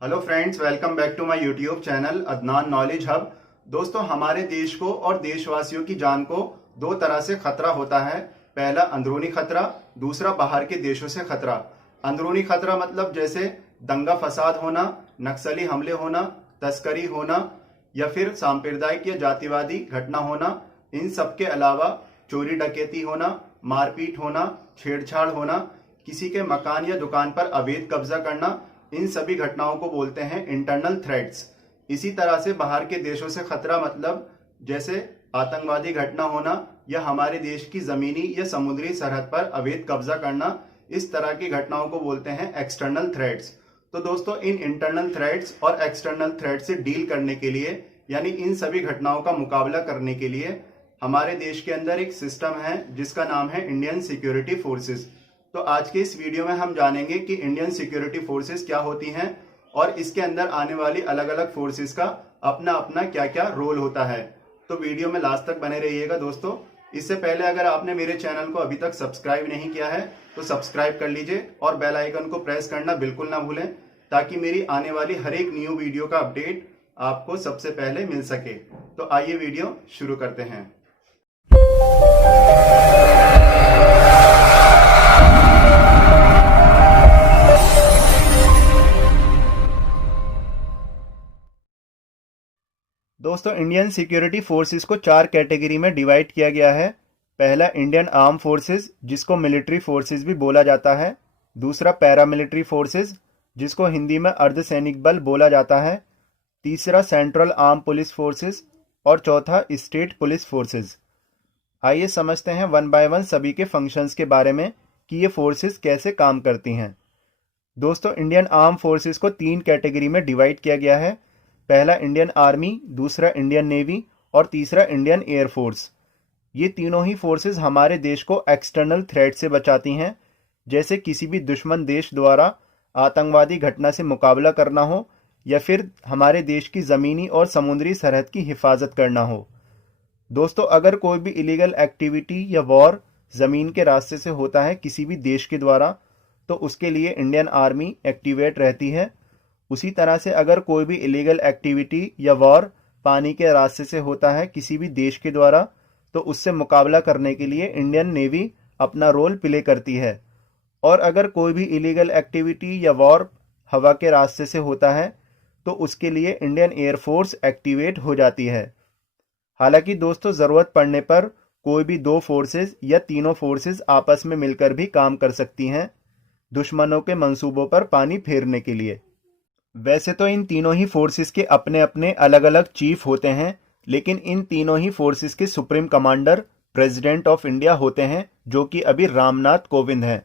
Hello friends, welcome back to my YouTube channel Adnan knowledge hub. दोस्तों, हमारे देश को और देशवासियों की जान को दो तरह से खतरा होता है। पहला अंदरूनी खतरा, दूसरा बाहर के देशों से खतरा। अंदरूनी खतरा मतलब जैसे दंगा फसाद होना, नक्सली हमले होना, तस्करी होना या फिर सांप्रदायिक या जातिवादी घटना होना। इन सब के अलावा चोरी डकैती होना, मारपीट होना, छेड़छाड़ होना, किसी के मकान या दुकान पर अवैध कब्जा करना, इन सभी घटनाओं को बोलते हैं इंटरनल थ्रेट्स। इसी तरह से बाहर के देशों से खतरा मतलब जैसे आतंकवादी घटना होना या हमारे देश की जमीनी या समुद्री सरहद पर अवैध कब्जा करना, इस तरह की घटनाओं को बोलते हैं एक्सटर्नल थ्रेट्स। तो दोस्तों, इन इंटरनल थ्रेट्स और एक्सटर्नल थ्रेट से डील करने के लिए, यानी इन सभी घटनाओं का मुकाबला करने के लिए हमारे देश के अंदर एक सिस्टम है जिसका नाम है इंडियन सिक्योरिटी फोर्सेस। तो आज के इस वीडियो में हम जानेंगे कि इंडियन सिक्योरिटी फोर्सेस क्या होती हैं और इसके अंदर आने वाली अलग अलग फोर्सेस का अपना अपना क्या क्या रोल होता है। तो वीडियो में लास्ट तक बने रहिएगा दोस्तों। इससे पहले अगर आपने मेरे चैनल को अभी तक सब्सक्राइब नहीं किया है तो सब्सक्राइब कर लीजिए और बेल आइकन को प्रेस करना बिल्कुल ना भूलें, ताकि मेरी आने वाली हर एक न्यू वीडियो का अपडेट आपको सबसे पहले मिल सके। तो आइए वीडियो शुरू करते हैं। दोस्तों, इंडियन सिक्योरिटी फोर्सेस को चार कैटेगरी में डिवाइड किया गया है। पहला इंडियन आर्म फोर्सेस, जिसको मिलिट्री फोर्सेस भी बोला जाता है। दूसरा पैरामिलिट्री फोर्सेस, जिसको हिंदी में अर्धसैनिक बल बोला जाता है। तीसरा सेंट्रल आर्म पुलिस फोर्सेस और चौथा स्टेट पुलिस फोर्सेस। आइए समझते हैं वन बाय वन सभी के फंक्शंस के बारे में कि ये फोर्सेस कैसे काम करती हैं। दोस्तों, इंडियन आर्म फोर्सेस को तीन कैटेगरी में डिवाइड किया गया है। पहला इंडियन आर्मी, दूसरा इंडियन नेवी और तीसरा इंडियन एयरफोर्स। ये तीनों ही फोर्सेस हमारे देश को एक्सटर्नल थ्रेट से बचाती हैं, जैसे किसी भी दुश्मन देश द्वारा आतंकवादी घटना से मुकाबला करना हो या फिर हमारे देश की ज़मीनी और समुद्री सरहद की हिफाजत करना हो। दोस्तों, अगर कोई भी इलीगल एक्टिविटी या वॉर ज़मीन के रास्ते से होता है किसी भी देश के द्वारा, तो उसके लिए इंडियन आर्मी एक्टिवेट रहती है। उसी तरह से अगर कोई भी इलीगल एक्टिविटी या वॉर पानी के रास्ते से होता है किसी भी देश के द्वारा, तो उससे मुकाबला करने के लिए इंडियन नेवी अपना रोल प्ले करती है। और अगर कोई भी इलीगल एक्टिविटी या वॉर हवा के रास्ते से होता है तो उसके लिए इंडियन एयरफोर्स एक्टिवेट हो जाती है। हालांकि दोस्तों, ज़रूरत पड़ने पर कोई भी दो फोर्सेस या तीनों फोर्सेस आपस में मिलकर भी काम कर सकती हैं दुश्मनों के मंसूबों पर पानी फेरने के लिए। वैसे तो इन तीनों ही फोर्सेस के अपने अपने अलग अलग चीफ होते हैं, लेकिन इन तीनों ही फोर्सेस के supreme commander president of India होते हैं, जो कि अभी रामनाथ कोविंद हैं।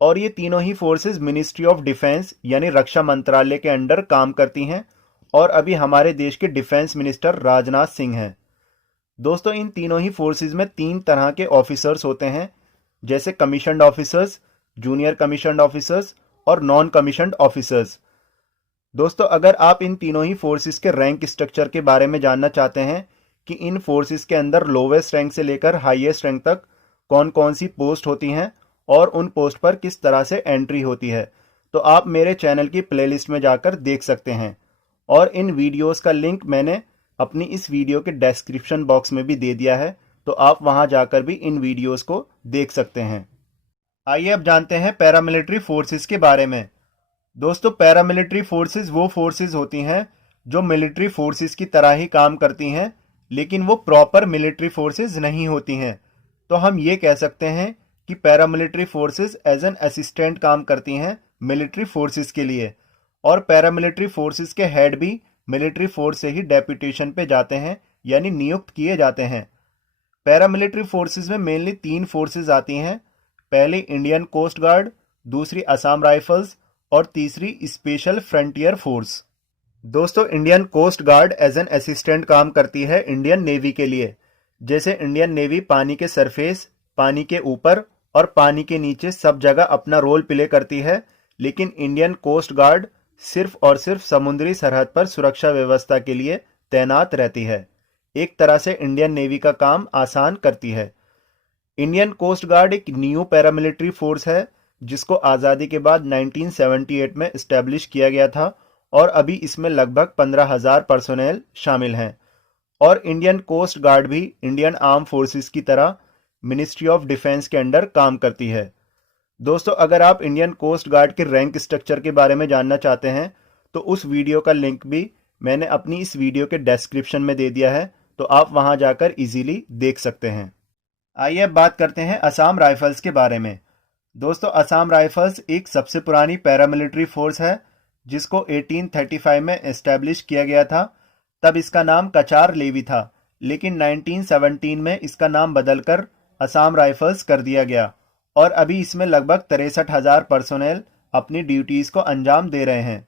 और ये तीनों ही फोर्सेस मिनिस्ट्री ऑफ डिफेंस यानी रक्षा मंत्रालय के अंडर काम करती हैं और अभी हमारे देश के डिफेंस मिनिस्टर राजनाथ सिंह हैं। दोस्तों, इन तीनों ही फोर्सेस में तीन तरह के ऑफिसर्स होते हैं, जैसे commissioned officers, junior commissioned officers और नॉन कमीशन्ड ऑफिसर्स। दोस्तों, अगर आप इन तीनों ही फोर्सेस के रैंक स्ट्रक्चर के बारे में जानना चाहते हैं कि इन फोर्सेस के अंदर लोवेस्ट रैंक से लेकर हाईएस्ट रैंक तक कौन कौन सी पोस्ट होती हैं और उन पोस्ट पर किस तरह से एंट्री होती है, तो आप मेरे चैनल की प्लेलिस्ट में जाकर देख सकते हैं। और इन वीडियोस का लिंक मैंने अपनी इस वीडियो के डिस्क्रिप्शन बॉक्स में भी दे दिया है, तो आप वहां जाकर भी इन वीडियोस को देख सकते हैं। आइए अब जानते हैं पैरामिलिट्री फोर्सेस के बारे में। दोस्तों, पैरामिलिट्री फोर्सेस वो फोर्सेस होती हैं जो मिलिट्री फोर्सेस की तरह ही काम करती हैं, लेकिन वो प्रॉपर मिलिट्री फोर्सेस नहीं होती हैं। तो हम ये कह सकते हैं कि paramilitary forces as an assistant काम करती हैं मिलिट्री फोर्सेस के लिए, और पैरामिलिट्री फोर्सेस के हेड भी मिलिट्री फोर्स से ही डेप्यूटेशन पे जाते हैं, यानी नियुक्त किए जाते हैं। पैरामिलिट्री फोर्सेस में मेनली तीन फोर्सेस आती हैं। पहली इंडियन कोस्ट गार्ड, दूसरी असम राइफल्स और तीसरी स्पेशल फ्रंटियर फोर्स। दोस्तों, Indian coast guard as an assistant काम करती है इंडियन नेवी के लिए। जैसे इंडियन नेवी पानी के सरफेस, पानी के ऊपर और पानी के नीचे सब जगह अपना रोल प्ले करती है, लेकिन इंडियन कोस्ट गार्ड सिर्फ और सिर्फ समुद्री सरहद पर सुरक्षा व्यवस्था के लिए तैनात रहती है। एक तरह से इंडियन नेवी का काम आसान करती है। इंडियन कोस्ट गार्ड एक न्यू पैरामिलिट्री फोर्स है जिसको आज़ादी के बाद 1978 में इस्टेब्लिश किया गया था और अभी इसमें लगभग 15,000 पर्सोनेल शामिल हैं। और इंडियन कोस्ट गार्ड भी इंडियन आर्म फोर्सेस की तरह मिनिस्ट्री ऑफ डिफेंस के अंडर काम करती है। दोस्तों, अगर आप इंडियन कोस्ट गार्ड के रैंक स्ट्रक्चर के बारे में जानना चाहते हैं तो उस वीडियो का लिंक भी मैंने अपनी इस वीडियो के डिस्क्रिप्शन में दे दिया है, तो आप वहां जाकर इजीली देख सकते हैं। आइए अब बात करते हैं असम राइफल्स के बारे में। दोस्तों, असम राइफल्स एक सबसे पुरानी पैरामिलिट्री फोर्स है जिसको 1835 में एस्टेब्लिश किया गया था। तब इसका नाम कचार लेवी था, लेकिन 1917 में इसका नाम बदलकर असम राइफल्स कर दिया गया और अभी इसमें लगभग 63,000 पर्सोनेल अपनी ड्यूटीज को अंजाम दे रहे हैं।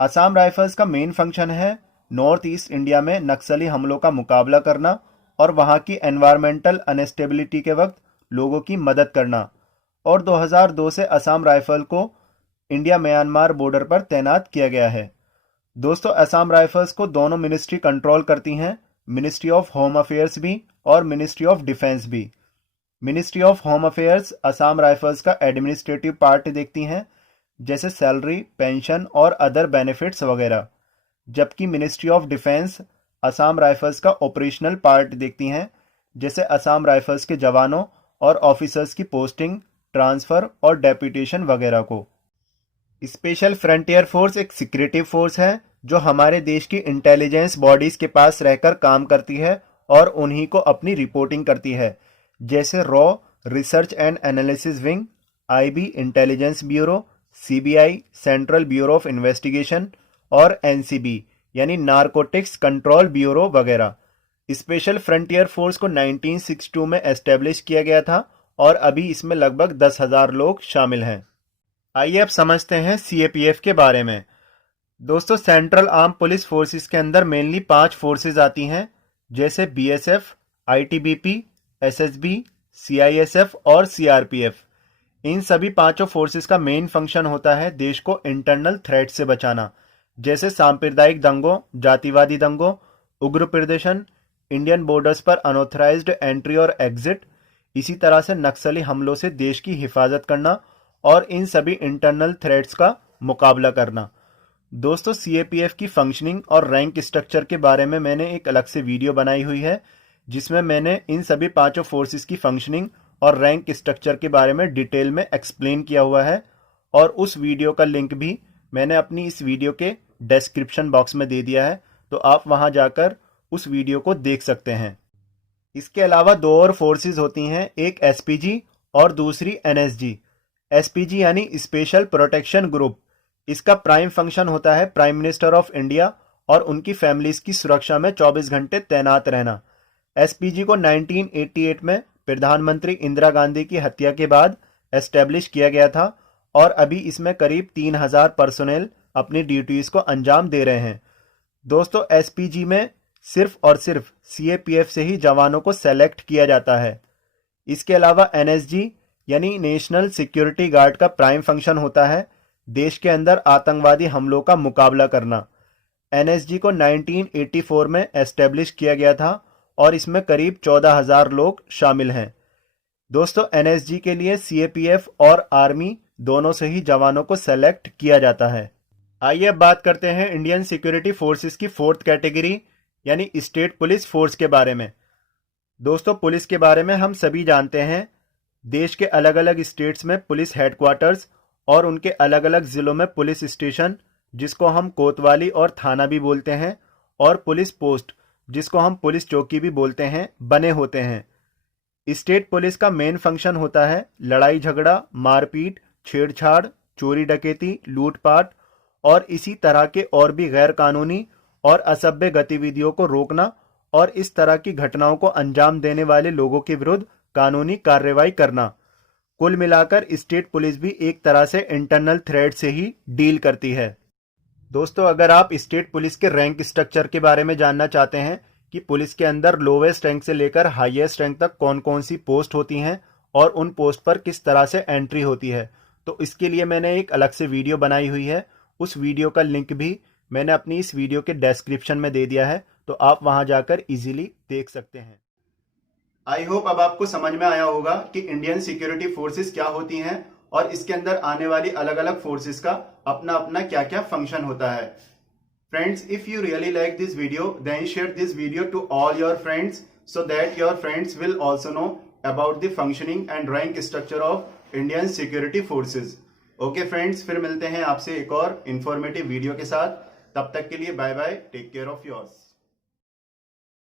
असम राइफल्स का मेन फंक्शन है नॉर्थ ईस्ट इंडिया में नक्सली हमलों का मुकाबला करना और वहां की एनवायरमेंटल अनस्टेबिलिटी के वक्त लोगों की मदद करना। और 2002 से असम राइफल को इंडिया म्यांमार बॉर्डर पर तैनात किया गया है। दोस्तों, असम राइफल्स को दोनों मिनिस्ट्री कंट्रोल करती हैं, मिनिस्ट्री ऑफ होम अफेयर्स भी और मिनिस्ट्री ऑफ डिफेंस भी। Ministry of home affairs Assam rifles का एडमिनिस्ट्रेटिव पार्ट देखती हैं, जैसे सैलरी, पेंशन और अदर बेनिफिट्स वगैरह, जबकि ministry of defence Assam rifles का ऑपरेशनल पार्ट देखती हैं, जैसे असम राइफल्स के जवानों और ऑफिसर्स की पोस्टिंग, ट्रांसफर और डेप्यूटेशन वगैरह को। स्पेशल फ्रंटियर फोर्स एक सिक्योरिटी फोर्स है जो हमारे देश की इंटेलिजेंस बॉडीज के पास रहकर काम करती है और उन्हीं को अपनी रिपोर्टिंग करती है, जैसे raw research and analysis wing, IB intelligence bureau, CBI central bureau of investigation और एनसीबी यानी नारकोटिक्स कंट्रोल ब्यूरो वगैरह। स्पेशल फ्रंटियर फोर्स को 1962 में एस्टेब्लिश किया गया था और अभी इसमें लगभग 10,000 लोग शामिल हैं। आइए अब समझते हैं सीएपीएफ के बारे में। दोस्तों, सेंट्रल आर्म पुलिस फोर्सेस के अंदर मेनली 5 फोर्सेस आती हैं, जैसे बीएसएफ, आईटीबीपी, एसएसबी, सीआईएसएफ और सीआरपीएफ। इन सभी पांचों फोर्सेस का मेन फंक्शन होता है देश को इंटरनल थ्रेट से बचाना, जैसे सांप्रदायिक दंगों, जातिवादी दंगों, उग्र प्रदर्शन, इंडियन बॉर्डर्स पर अनऑथराइज्ड एंट्री और एग्जिट, इसी तरह से नक्सली हमलों से देश की हिफाजत करना और इन सभी इंटरनल थ्रेट्स का मुकाबला करना। दोस्तों, सीएपीएफ की फंक्शनिंग और रैंक स्ट्रक्चर के बारे में मैंने एक अलग से वीडियो बनाई हुई है, जिसमें मैंने इन सभी पांचों फोर्सेस की फंक्शनिंग और रैंक स्ट्रक्चर के बारे में डिटेल में एक्सप्लेन किया हुआ है और उस वीडियो का लिंक भी मैंने अपनी इस वीडियो के डिस्क्रिप्शन बॉक्स में दे दिया है, तो आप वहां जाकर उस वीडियो को देख सकते हैं। इसके अलावा 2 और फोर्सेस होती हैं, एक एसपीजी और दूसरी एनएसजी। एसपीजी यानी स्पेशल प्रोटेक्शन ग्रुप। इसका प्राइम फंक्शन होता है प्राइम मिनिस्टर ऑफ इंडिया और उनकी फैमिलीज की सुरक्षा में 24 घंटे तैनात रहना। एसपीजी को 1988 में प्रधानमंत्री इंदिरा गांधी की हत्या के बाद एस्टेब्लिश किया गया था और अभी इसमें करीब 3,000 पर्सोनेल अपनी ड्यूटीज को अंजाम दे रहे हैं। दोस्तों, एसपीजी में सिर्फ और सिर्फ सीएपीएफ से ही जवानों को सेलेक्ट किया जाता है। इसके अलावा एनएसजी यानी नेशनल सिक्योरिटी गार्ड का प्राइम फंक्शन होता है देश के अंदर आतंकवादी हमलों का मुकाबला करना। एनएसजी को 1984 में एस्टेब्लिश किया गया था और इसमें करीब 14,000 लोग शामिल हैं। दोस्तों, एनएसजी के लिए सीएपीएफ और आर्मी दोनों से ही जवानों को सेलेक्ट किया जाता है। आइए अब बात करते हैं इंडियन सिक्योरिटी फोर्सेस की 4th कैटेगरी यानी स्टेट पुलिस फोर्स के बारे में। दोस्तों, पुलिस के बारे में हम सभी जानते हैं, देश के अलग अलग स्टेट्स में पुलिस हेडक्वार्टर्स और उनके अलग अलग जिलों में पुलिस स्टेशन, जिसको हम कोतवाली और थाना भी बोलते हैं, और पुलिस पोस्ट, जिसको हम पुलिस चौकी भी बोलते हैं, बने होते हैं। स्टेट पुलिस का मेन फंक्शन होता है लड़ाई झगड़ा, मारपीट, छेड़छाड़, चोरी डकैती, लूटपाट और इसी तरह के और भी गैर कानूनी और असभ्य गतिविधियों को रोकना और इस तरह की घटनाओं को अंजाम देने वाले लोगों के विरुद्ध कानूनी कार्रवाई करना। कुल मिलाकर स्टेट पुलिस भी एक तरह से इंटरनल थ्रेट से ही डील करती है। दोस्तों, अगर आप स्टेट पुलिस के रैंक स्ट्रक्चर के बारे में जानना चाहते हैं कि पुलिस के अंदर लोवेस्ट रैंक से लेकर हाईएस्ट रैंक तक कौन कौन सी पोस्ट होती हैं और उन पोस्ट पर किस तरह से एंट्री होती है, तो इसके लिए मैंने एक अलग से वीडियो बनाई हुई है। उस वीडियो का लिंक भी मैंने अपनी इस वीडियो के डिस्क्रिप्शन में दे दिया है, तो आप वहां जाकर इजीली देख सकते हैं। आई होप अब आपको समझ में आया होगा कि इंडियन सिक्योरिटी फोर्सेस क्या होती हैं और इसके अंदर आने वाली अलग अलग फोर्सेस का अपना अपना क्या क्या फंक्शन होता है। Friends, if you really like this video, then share this video to all your friends so that your friends will also know about the functioning and rank structure of Indian Security Forces. Okay friends, फिर मिलते हैं आपसे एक और informative video के साथ. तब तक के लिए bye bye, take care of yours.